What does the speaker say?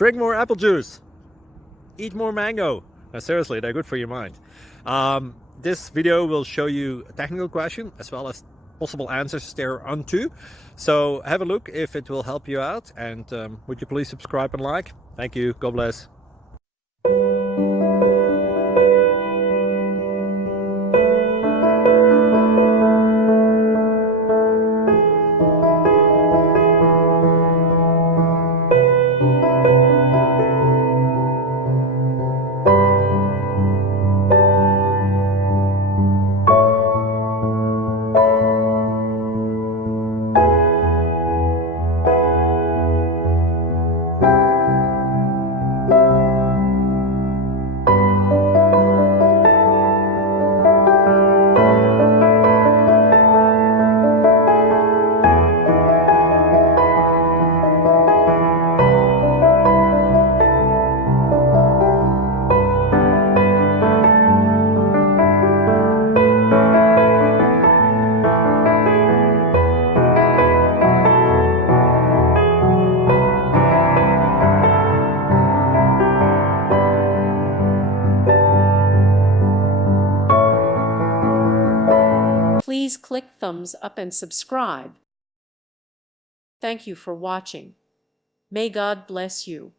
Drink more apple juice. Eat more mango. Seriously, they're good for your mind. This video will show you a technical question as well as possible answers thereunto. So have a look if it will help you out, and would you please subscribe and like? Thank you. God bless. Please click thumbs up and subscribe. Thank you for watching. May God bless you.